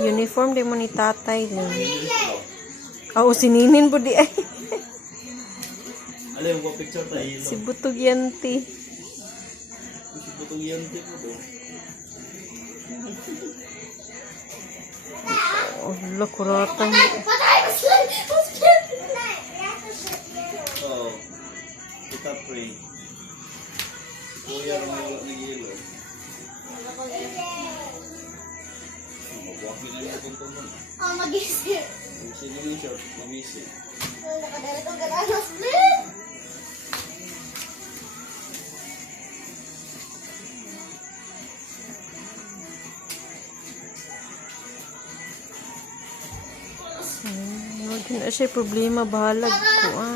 Uniform di mo ni tatay din. Oo, sininin po di ay. Alam mo, picture tayo. si Butog Yanti. Si Putong Yanti po do. Oh. Kita pray. Kuya Romero nag-iilo. Ah, oh, magising. Magising mo yung short. Magising. Oh, nakadala kong ganaan. Split! Huwag hmm, na siya problema. Bahalag ko. Ay.